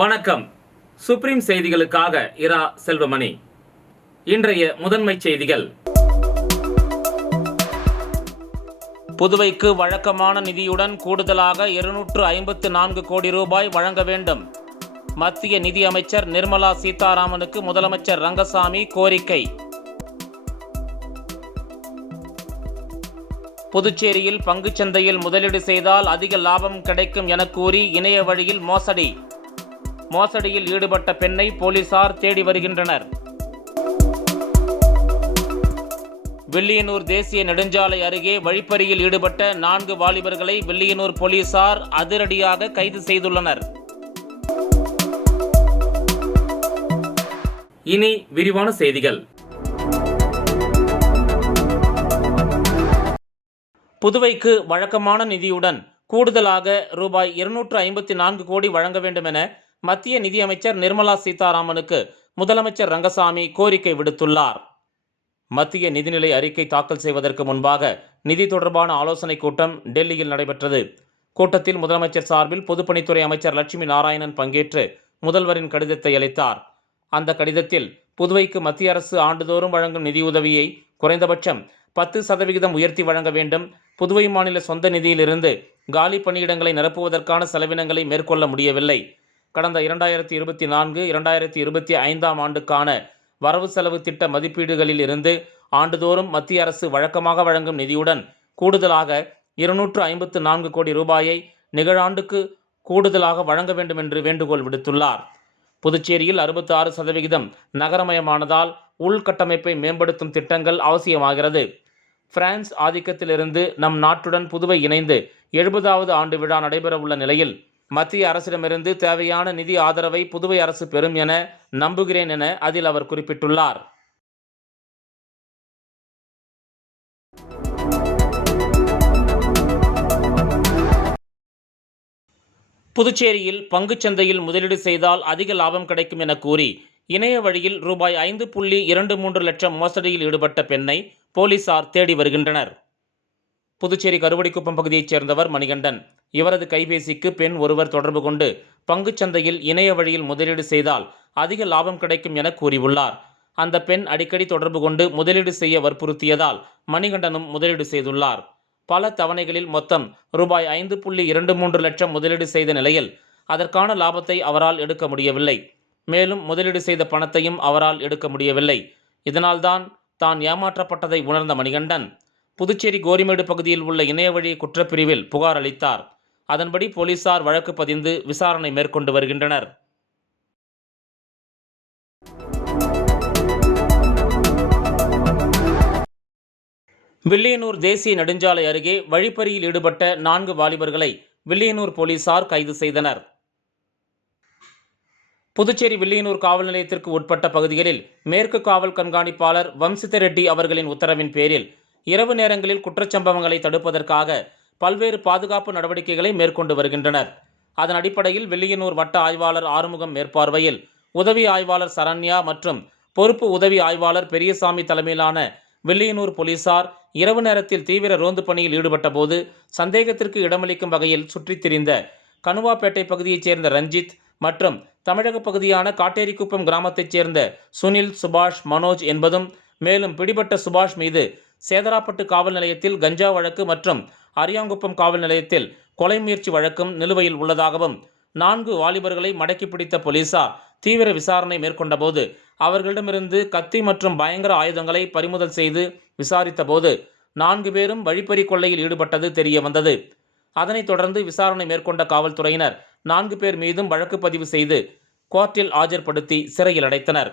வணக்கம். சுப்ரீம் செய்திகளுக்காக இரா செல்வமணி. இன்றைய முதன்மை செய்திகள். புதுவைக்கு வழக்கமான நிதியுடன் கூடுதலாக 254 கோடி ரூபாய் வழங்க வேண்டும். மத்திய நிதி அமைச்சர் நிர்மலா சீதாராமனுக்கு முதலமைச்சர் ரங்கசாமி கோரிக்கை. புதுச்சேரியில் பங்குச்சந்தையில் முதலீடு செய்தால் அதிக லாபம் கிடைக்கும் என கூறி இணைய வழியில் மோசடியில் ஈடுபட்ட பெண்ணை போலீசார் தேடி வருகின்றனர். வில்லியனூர் தேசிய நெடுஞ்சாலை அருகே வழிப்பறியில் ஈடுபட்ட 4 வாலிபர்களை வில்லியனூர் போலீசார் அதிரடியாக கைது செய்துள்ளனர். இனி விரிவான செய்திகள். புதுவைக்கு வழக்கமான நிதியுடன் கூடுதலாக ரூபாய் 254 கோடி வழங்க வேண்டும் என மத்திய நிதியமைச்சர் நிர்மலா சீதாராமனுக்கு முதலமைச்சர் ரங்கசாமி கோரிக்கை விடுத்துள்ளார். மத்திய நிதிநிலை அறிக்கை தாக்கல் செய்வதற்கு முன்பாக நிதி தொடர்பான ஆலோசனைக் கூட்டம் டெல்லியில் நடைபெற்றது. கூட்டத்தில் முதலமைச்சர் சார்பில் பொதுப்பணித்துறை அமைச்சர் லட்சுமி நாராயணன் பங்கேற்று முதல்வரின் கடிதத்தை அளித்தார். அந்த கடிதத்தில் புதுவைக்கு மத்திய அரசு ஆண்டுதோறும் வழங்கும் நிதியுதவியை குறைந்தபட்சம் 10% உயர்த்தி வழங்க வேண்டும். புதுவை மாநில சொந்த நிதியிலிருந்து காலி பணியிடங்களை நிரப்புவதற்கான செலவினங்களை மேற்கொள்ள முடியவில்லை. கடந்த 2024-2025 ஆண்டுக்கான வரவு செலவு திட்ட மதிப்பீடுகளில் இருந்து ஆண்டுதோறும் மத்திய அரசு வழக்கமாக வழங்கும் நிதியுடன் கூடுதலாக 254 கோடி ரூபாயை நிகழாண்டுக்கு கூடுதலாக வழங்க வேண்டும் என்று வேண்டுகோள் விடுத்துள்ளார். புதுச்சேரியில் 66% நகரமயமானதால் உள்கட்டமைப்பை மேம்படுத்தும் திட்டங்கள் அவசியமாகிறது. பிரான்ஸ் ஆதிக்கத்திலிருந்து நம் நாட்டுடன் புதுவை இணைந்து 70வது ஆண்டு விழா நடைபெறவுள்ள நிலையில் மத்திய அரசிடமிருந்து தேவையான நிதி ஆதரவை புதுவை அரசு பெறும் என நம்புகிறேன் என அதில் அவர் குறிப்பிட்டுள்ளார். புதுச்சேரியில் பங்குச்சந்தையில் முதலீடு செய்தால் அதிக லாபம் கிடைக்கும் என கூறி இணைய வழியில் ரூபாய் 5.23 லட்சம் மோசடியில் ஈடுபட்ட பெண்ணை போலீசார் தேடி வருகின்றனர். புதுச்சேரி கருவடிக்குப்பம் பகுதியைச் சேர்ந்தவர் மணிகண்டன். இவரது கைபேசிக்கு பெண் ஒருவர் தொடர்பு கொண்டு பங்குச்சந்தையில் இணைய வழியில் முதலீடு செய்தால் அதிக லாபம் கிடைக்கும் என கூறியுள்ளார். அந்த பெண் அடிக்கடி தொடர்பு கொண்டு முதலீடு செய்ய வற்புறுத்தியதால் மணிகண்டனும் முதலீடு செய்துள்ளார். பல தவணைகளில் மொத்தம் ரூபாய் 5.23 லட்சம் முதலீடு செய்த நிலையில் அதற்கான லாபத்தை அவரால் எடுக்க முடியவில்லை. மேலும் முதலீடு செய்த பணத்தையும் அவரால் எடுக்க முடியவில்லை. இதனால்தான் தான் ஏமாற்றப்பட்டதை உணர்ந்த மணிகண்டன் புதுச்சேரி கோரிமேடு பகுதியில் உள்ள இணையவழி குற்றப்பிரிவில் புகார் அளித்தார். அதன்படி போலீசார் வழக்கு பதிந்து விசாரணை மேற்கொண்டு வருகின்றனர். வில்லியனூர் தேசிய நெடுஞ்சாலை அருகே வழிப்பறியில் ஈடுபட்ட 4 வாலிபர்களை வில்லியனூர் போலீசார் கைது செய்தனர். புதுச்சேரி வில்லியனூர் காவல் நிலையத்திற்கு உட்பட்ட பகுதிகளில் மேற்கு காவல் கண்காணிப்பாளர் வம்சித ரெட்டி அவர்களின் உத்தரவின் பேரில் இரவு நேரங்களில் குற்றச்சம்பவங்களை தடுப்பதற்காக பல்வேறு பாதுகாப்பு நடவடிக்கைகளை மேற்கொண்டு வருகின்றனர். அதன் அடிப்படையில் வில்லியனூர் வட்ட ஆய்வாளர் ஆறுமுகம் மேற்பார்வையில் உதவி ஆய்வாளர் சரண்யா மற்றும் பொறுப்பு உதவி ஆய்வாளர் பெரியசாமி தலைமையிலான வில்லியனூர் போலீசார் இரவு நேரத்தில் தீவிர ரோந்து பணியில் ஈடுபட்ட போது சந்தேகத்திற்கு இடமளிக்கும் வகையில் சுற்றித் திரிந்த கனுவாப்பேட்டை பகுதியைச் சேர்ந்த ரஞ்சித் மற்றும் தமிழக பகுதியான காட்டேரிக்குப்பம் கிராமத்தைச் சேர்ந்த சுனில், சுபாஷ், மனோஜ் என்பதும் மேலும் பிடிபட்ட சுபாஷ் மீது சேதராப்பட்டு காவல் நிலையத்தில் கஞ்சா வழக்கு மற்றும் அரியாங்குப்பம் காவல் நிலையத்தில் கொலை முயற்சி வழக்கும் நிலுவையில் உள்ளதாகவும் 4 வாலிபர்களை மடக்கி பிடித்த போலீசார் தீவிர விசாரணை மேற்கொண்ட போது அவர்களிடமிருந்து கத்தி மற்றும் பயங்கர ஆயுதங்களை பறிமுதல் செய்து விசாரித்த போது 4 பேரும் வழிப்பறி கொள்ளையில் ஈடுபட்டது தெரிய வந்தது. அதனைத் தொடர்ந்து விசாரணை மேற்கொண்ட காவல்துறையினர் 4 பேர் மீதும் வழக்கு பதிவு செய்து கோர்ட்டில் ஆஜர்படுத்தி சிறையில் அடைத்தனர்.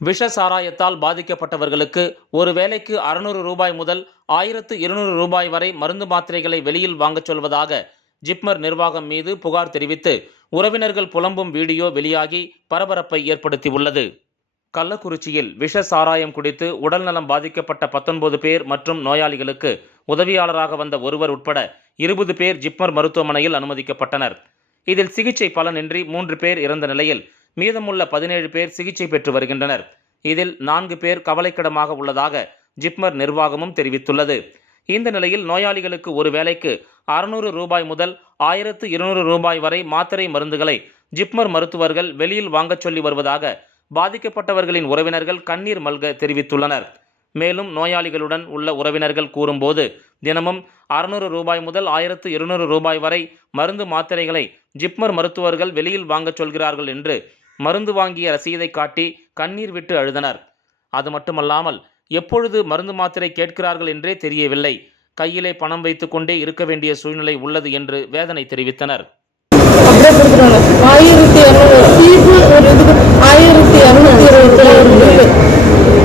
விஷ சாராயத்தால் பாதிக்கப்பட்டவர்களுக்கு ஒரு வேளைக்கு 600 ரூபாய் முதல் 1200 ரூபாய் வரை மருந்து மாத்திரைகளை வெளியில் வாங்கச் சொல்வதாக ஜிப்மர் நிர்வாகம் மீது புகார் தெரிவித்து உறவினர்கள் புலம்பும் வீடியோ வெளியாகி பரபரப்பை ஏற்படுத்தியுள்ளது. கள்ளக்குறிச்சியில் விஷ சாராயம் குடித்து உடல்நலம் பாதிக்கப்பட்ட 19 பேர் மற்றும் நோயாளிகளுக்கு உதவியாளராக வந்த ஒருவர் உட்பட 20 பேர் ஜிப்மர் மருத்துவமனையில் அனுமதிக்கப்பட்டனர். இதில் சிகிச்சை பலனின்றி 3 பேர் இறந்த நிலையில் மீதமுள்ள 17 பேர் சிகிச்சை பெற்று வருகின்றனர். இதில் 4 பேர் கவலைக்கிடமாக உள்ளதாக ஜிப்மர் நிர்வாகமும் தெரிவித்துள்ளது. இந்த நிலையில் நோயாளிகளுக்கு ஒரு வேளைக்கு 600 ரூபாய் முதல் 1200 ரூபாய் வரை மாத்திரை மருந்துகளை ஜிப்மர் மருத்துவர்கள் வெளியில் வாங்கச் சொல்லி வருவதாக பாதிக்கப்பட்டவர்களின் உறவினர்கள் கண்ணீர் மல்க தெரிவித்துள்ளனர். மேலும் நோயாளிகளுடன் உள்ள உறவினர்கள் கூறும்போது, தினமும் 600 ரூபாய் முதல் 1200 ரூபாய் வரை மருந்து மாத்திரைகளை ஜிப்மர் மருத்துவர்கள் வெளியில் வாங்கச் சொல்கிறார்கள் என்று மருந்து வாங்கிய ரசீதை காட்டி கண்ணீர் விட்டு அழுதனர். அது மட்டுமல்லாமல் எப்பொழுது மருந்து மாத்திரை கேட்கிறார்கள் என்றே தெரியவில்லை, கையிலே பணம் வைத்துக் கொண்டே இருக்க வேண்டிய சூழ்நிலை உள்ளது என்று வேதனை தெரிவித்தனர்.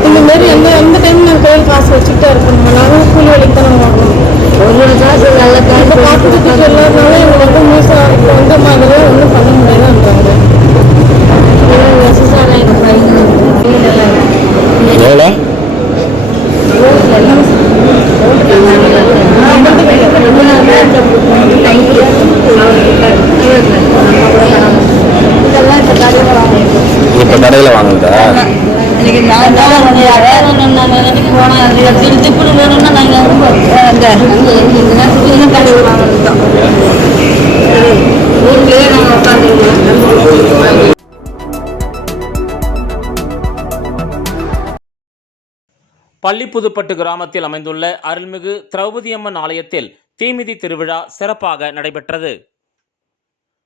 இந்த மாதிரி எந்த டைம் நாங்கள் கையில் காசு வச்சுக்கிட்டே இருக்கணும். நாங்கள் கூலி வேலைக்கு தான் நாங்கள் வாங்கணும். ஒரு காசு நல்ல காசு பார்த்துட்டு எல்லாருனாலும் எங்களுக்கு வந்து முழுசாக இப்போ வந்து மாதிரிலாம் ஒன்றும் பண்ண முடியாதுன்றாங்க. இப்போ கடையில் வாங்குதா? இன்னைக்கு நான் போனால் திருப்பி வேணும்னா நாங்கள் கடையில் வாங்கினது தான். ஊருக்குள்ளேயே நாங்கள் உட்காந்துருக்கோம். பள்ளிப்புதுப்பட்டு கிராமத்தில் அமைந்துள்ள அருள்மிகு திரௌபதியம்மன் ஆலயத்தில் தீமிதி திருவிழா சிறப்பாக நடைபெற்றது.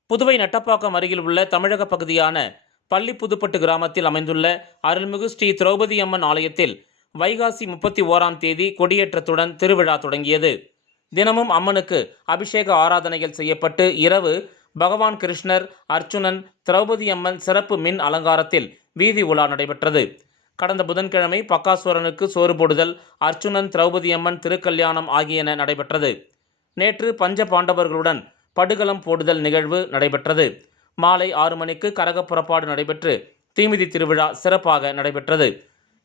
புதுவை நட்டப்பாக்கம் அருகில் உள்ள தமிழக பகுதியான பள்ளிப்புதுப்பட்டு கிராமத்தில் அமைந்துள்ள அருள்மிகு ஸ்ரீ திரௌபதியம்மன் ஆலயத்தில் வைகாசி 31ஆம் தேதி கொடியேற்றத்துடன் திருவிழா தொடங்கியது. தினமும் அம்மனுக்கு அபிஷேக ஆராதனைகள் செய்யப்பட்டு இரவு பகவான் கிருஷ்ணர், அர்ச்சுனன், திரௌபதியம்மன் சிறப்பு மின் அலங்காரத்தில் வீதி உலா நடைபெற்றது. கடந்த புதன்கிழமை பக்காசுரனுக்கு சோறு போடுதல், அர்ச்சுனன், திரௌபதியம்மன் திருக்கல்யாணம் ஆகியன நடைபெற்றது. நேற்று பஞ்ச பாண்டவர்களுடன் படுகளம் போடுதல் நிகழ்வு நடைபெற்றது. மாலை 6 மணிக்கு கரக புறப்பாடு நடைபெற்று தீமிதி திருவிழா சிறப்பாக நடைபெற்றது.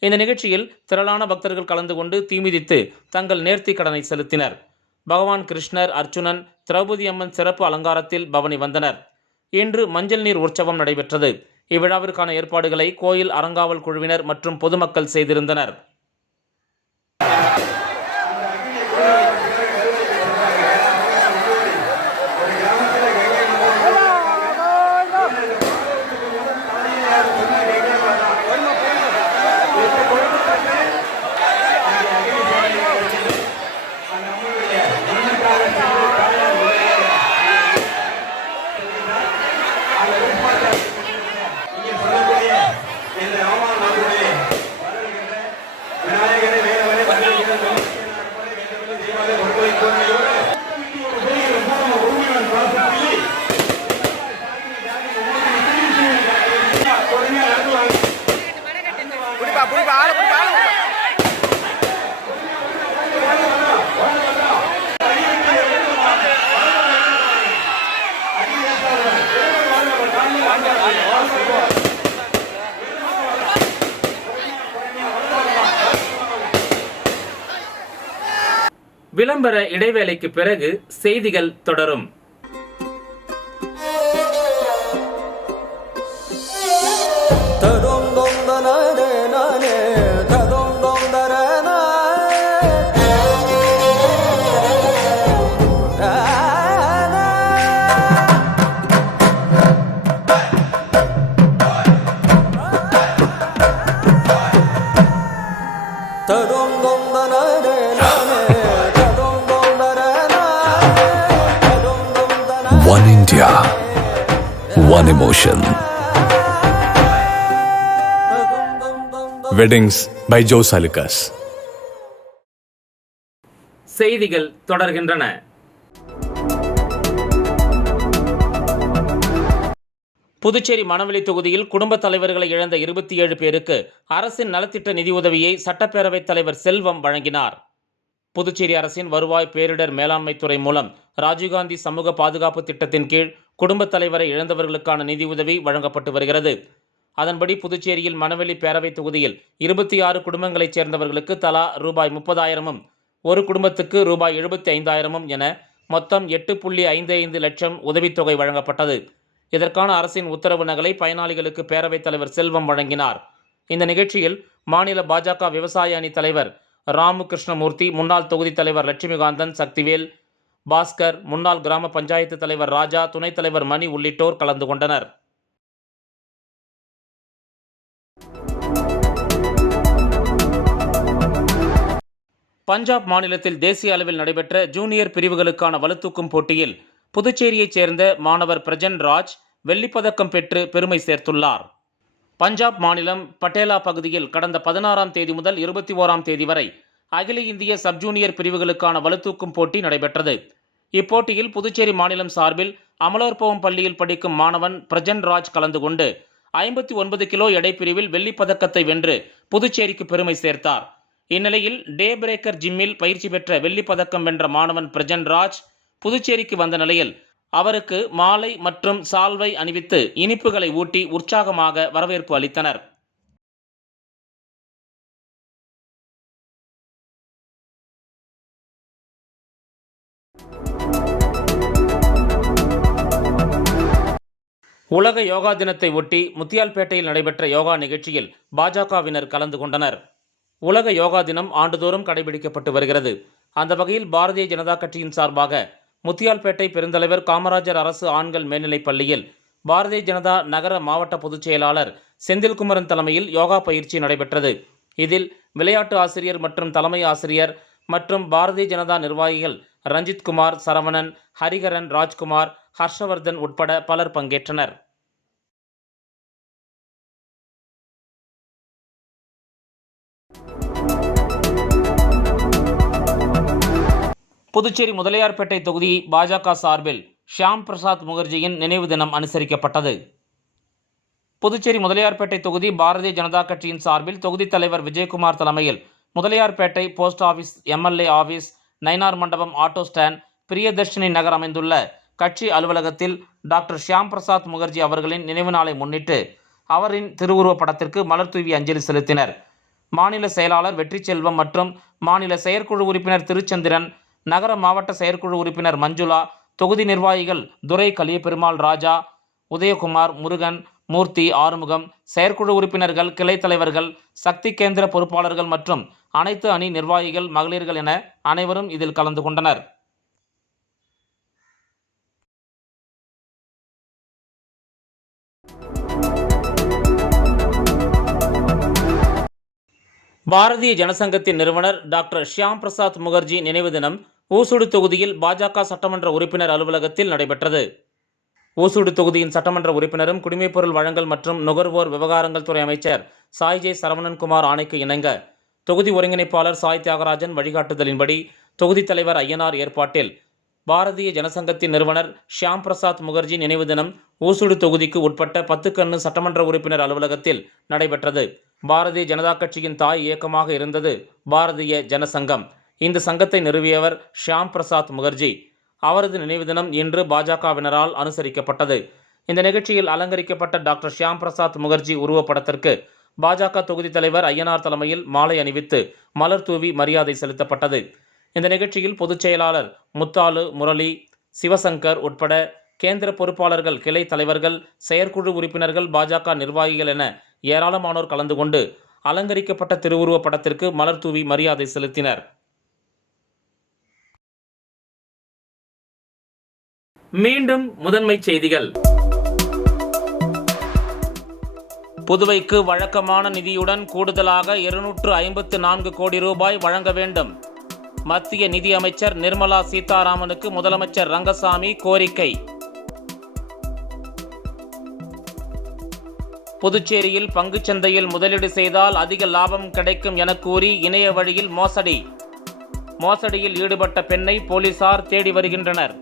இந்த நிகழ்ச்சியில் திரளான பக்தர்கள் கலந்து கொண்டு தீமிதித்து தங்கள் நேர்த்தி கடனை செலுத்தினர். பகவான் கிருஷ்ணர், அர்ச்சுனன், திரௌபதியம்மன் சிறப்பு அலங்காரத்தில் பவனி வந்தனர். இன்று மஞ்சள் நீர் உற்சவம் நடைபெற்றது. இவ்விழாவிற்கான ஏற்பாடுகளை கோயில் அறங்காவல் குழுவினர் மற்றும் பொதுமக்கள் செய்திருந்தனர். விளம்பர இடைவேளைக்கு பிறகு செய்திகள் தொடரும். One India, one emotion. Weddings by Jose Alucas. செய்திகள் தொடர்கின்றன. புதுச்சேரி மணவெளி தொகுதியில் குடும்பத் தலைவர்களை இழந்த 27 பேருக்கு அரசின் நலத்திட்ட நிதியுதவியை சட்டப்பேரவைத் தலைவர் செல்வம் வழங்கினார். புதுச்சேரி அரசின் வருவாய் பேரிடர் மேலாண்மை துறை மூலம் ராஜீவ்காந்தி சமூக பாதுகாப்பு திட்டத்தின் கீழ் குடும்பத் தலைவரை இழந்தவர்களுக்கான நிதியுதவி வழங்கப்பட்டு வருகிறது. அதன்படி புதுச்சேரியில் மணவெளி பேரவைத் தொகுதியில் 26 குடும்பங்களைச் சேர்ந்தவர்களுக்கு தலா ரூபாய் 30,000 ஒரு குடும்பத்துக்கு ரூபாய் 75,000 என மொத்தம் 8.55 லட்சம் உதவித்தொகை வழங்கப்பட்டது. இதற்கான அரசின் உத்தரவு நகலை பயனாளிகளுக்கு பேரவைத் தலைவர் செல்வம் வழங்கினார். இந்த நிகழ்ச்சியில் மாநில பாஜக விவசாய அணி தலைவர் ராமு கிருஷ்ணமூர்த்தி, முன்னாள் தொகுதி தலைவர் லட்சுமிகாந்தன், சக்திவேல், பாஸ்கர், முன்னாள் கிராம பஞ்சாயத்து தலைவர் ராஜா, துணைத் தலைவர் மணி உள்ளிட்டோர் கலந்து கொண்டனர். பஞ்சாப் மாநிலத்தில் தேசிய அளவில் நடைபெற்ற ஜூனியர் பிரிவுகளுக்கான வலுதூக்கும் போட்டியில் புதுச்சேரியைச் சேர்ந்த மாணவர் பிரஜன் ராஜ் வெள்ளிப்பதக்கம் பெற்று பெருமை சேர்த்துள்ளார். பஞ்சாப் மாநிலம் பட்டேலா பகுதியில் கடந்த 16ஆம் தேதி முதல் 21ஆம் தேதி வரை அகில இந்திய சப் ஜூனியர் பிரிவுகளுக்கான வலுதூக்கும் போட்டி நடைபெற்றது. இப்போட்டியில் புதுச்சேரி மாநிலம் சார்பில் அமலோற்பவம் பள்ளியில் படிக்கும் மாணவன் பிரஜன் ராஜ் கலந்து கொண்டு 59 கிலோ எடை பிரிவில் வெள்ளிப்பதக்கத்தை வென்று புதுச்சேரிக்கு பெருமை சேர்த்தார். இந்நிலையில் டே பிரேக்கர் ஜிம்மில் பயிற்சி பெற்ற வெள்ளிப்பதக்கம் வென்ற மாணவன் பிரஜன் ராஜ் புதுச்சேரிக்கு வந்த நிலையில் அவருக்கு மாலை மற்றும் சால்வை அணிவித்து இனிப்புகளை ஊட்டி உற்சாகமாக வரவேற்பு அளித்தனர். உலக யோகா தினத்தை ஒட்டி முத்தியால்பேட்டையில் நடைபெற்ற யோகா நிகழ்ச்சியில் பாஜகவினர் கலந்து கொண்டனர். உலக யோகா தினம் ஆண்டுதோறும் கடைபிடிக்கப்பட்டு வருகிறது. அந்த வகையில் பாரதிய ஜனதா கட்சியின் சார்பாக முத்தியால்பேட்டை பெருந்தலைவர் காமராஜர் அரசு ஆண்கள் மேல்நிலைப் பள்ளியில் பாரதிய ஜனதா நகர மாவட்ட பொதுச் செயலாளர் செந்தில்குமரன் தலைமையில் யோகா பயிற்சி நடைபெற்றது. இதில் விளையாட்டு ஆசிரியர் மற்றும் தலைமை ஆசிரியர் மற்றும் பாரதிய ஜனதா நிர்வாகிகள் ரஞ்சித்குமார், சரவணன், ஹரிகரன், ராஜ்குமார், ஹர்ஷவர்தன் உட்பட பலர் பங்கேற்றனர். புதுச்சேரி முதலியார்பேட்டை தொகுதி பாஜக சார்பில் ஷியாம் பிரசாத் முகர்ஜியின் நினைவு தினம் அனுசரிக்கப்பட்டது. புதுச்சேரி முதலியார்பேட்டை தொகுதி பாரதிய ஜனதா கட்சியின் சார்பில் தொகுதி தலைவர் விஜயகுமார் தலைமையில் Mudaliarpet post office, MLA office, Nainar மண்டபம் ஆட்டோ ஸ்டாண்ட், பிரியதர்ஷினி நகர் அமைந்துள்ள கட்சி அலுவலகத்தில் டாக்டர் ஷியாம் பிரசாத் முகர்ஜி அவர்களின் நினைவு நாளை முன்னிட்டு அவரின் திருவுருவப் படத்திற்கு மலர் தூவி அஞ்சலி செலுத்தினர். மாநில செயலாளர் வெற்றி செல்வம் மற்றும் மாநில செயற்குழு உறுப்பினர் திருச்சந்திரன், நகர மாவட்ட செயற்குழு உறுப்பினர் மஞ்சுளா, தொகுதி நிர்வாகிகள் துரை கலியபெருமாள், ராஜா, உதயகுமார், முருகன், மூர்த்தி, ஆறுமுகம், செயற்குழு உறுப்பினர்கள், கிளை தலைவர்கள், சக்தி கேந்திர பொறுப்பாளர்கள் மற்றும் அனைத்து அணி நிர்வாகிகள், மகளிர்கள் என அனைவரும் இதில் கலந்து கொண்டனர். பாரதிய ஜனசங்கத்தின் நிறுவனர் டாக்டர் ஷியாம் பிரசாத் முகர்ஜி நினைவு தினம் ஊசுடு தொகுதியில் பாஜக சட்டமன்ற உறுப்பினர் அலுவலகத்தில் நடைபெற்றது. ஊசுடு தொகுதியின் சட்டமன்ற உறுப்பினரும் குடிமைப்பொருள் வழங்கல் மற்றும் நுகர்வோர் விவகாரங்கள் துறை அமைச்சர் சாய் ஜே சரவணன்குமார் ஆணைக்கு இணங்க தொகுதி ஒருங்கிணைப்பாளர் சாய் தியாகராஜன் வழிகாட்டுதலின்படி தொகுதி தலைவர் ஐயனார் ஏற்பாட்டில் பாரதிய ஜனசங்கத்தின் நிறுவனர் ஷியாம் பிரசாத் முகர்ஜி நினைவு தினம் ஊசுடு தொகுதிக்கு உட்பட்ட 10 கண்ணு சட்டமன்ற உறுப்பினர் அலுவலகத்தில் நடைபெற்றது. பாரதிய ஜனதா கட்சியின் தாய் இயக்கமாக இருந்தது பாரதிய ஜனசங்கம். இந்த சங்கத்தை நிறுவியவர் ஷியாம் பிரசாத் முகர்ஜி. அவரது நினைவு தினம் இன்று பாஜகவினரால் அனுசரிக்கப்பட்டது. இந்த நிகழ்ச்சியில் அலங்கரிக்கப்பட்ட டாக்டர் ஷியாம் பிரசாத் முகர்ஜி உருவப்படத்திற்கு பாஜக தொகுதி தலைவர் ஐயனார் தலைமையில் மாலை அணிவித்து மலர் தூவி மரியாதை செலுத்தப்பட்டது. இந்த நிகழ்ச்சியில் பொதுச் செயலாளர் முத்தாலு, முரளி, சிவசங்கர் உட்பட கேந்திர பொறுப்பாளர்கள், கிளை தலைவர்கள், செயற்குழு உறுப்பினர்கள், பாஜக நிர்வாகிகள் என ஏராளமானோர் கலந்து கொண்டு அலங்கரிக்கப்பட்ட திருவுருவப் படத்திற்கு மலர் தூவி மரியாதை செலுத்தினர். மீண்டும் முதன்மைச் செய்திகள். புதுவைக்கு வழக்கமான நிதியுடன் கூடுதலாக 254 கோடி ரூபாய் வழங்க வேண்டும். மத்திய நிதி அமைச்சர் நிர்மலா சீதாராமனுக்கு முதலமைச்சர் ரங்கசாமி கோரிக்கை. புதுச்சேரியில் பங்குச்சந்தையில் முதலீடு செய்தால் அதிக லாபம் கிடைக்கும் என கூறி இணைய வழியில் மோசடி. மோசடியில் ஈடுபட்ட பெண்ணை போலீசார் தேடி வருகின்றனர்.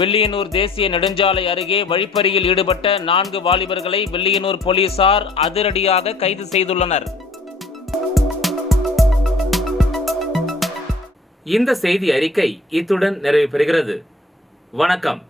வில்லியனூர் தேசிய நெடுஞ்சாலை அருகே வழிப்பறியில் ஈடுபட்ட 4 வாலிபர்களை வில்லியனூர் போலீசார் அதிரடியாக கைது செய்துள்ளனர். இந்த செய்தி அறிக்கை இத்துடன் நிறைவு பெறுகிறது. வணக்கம்.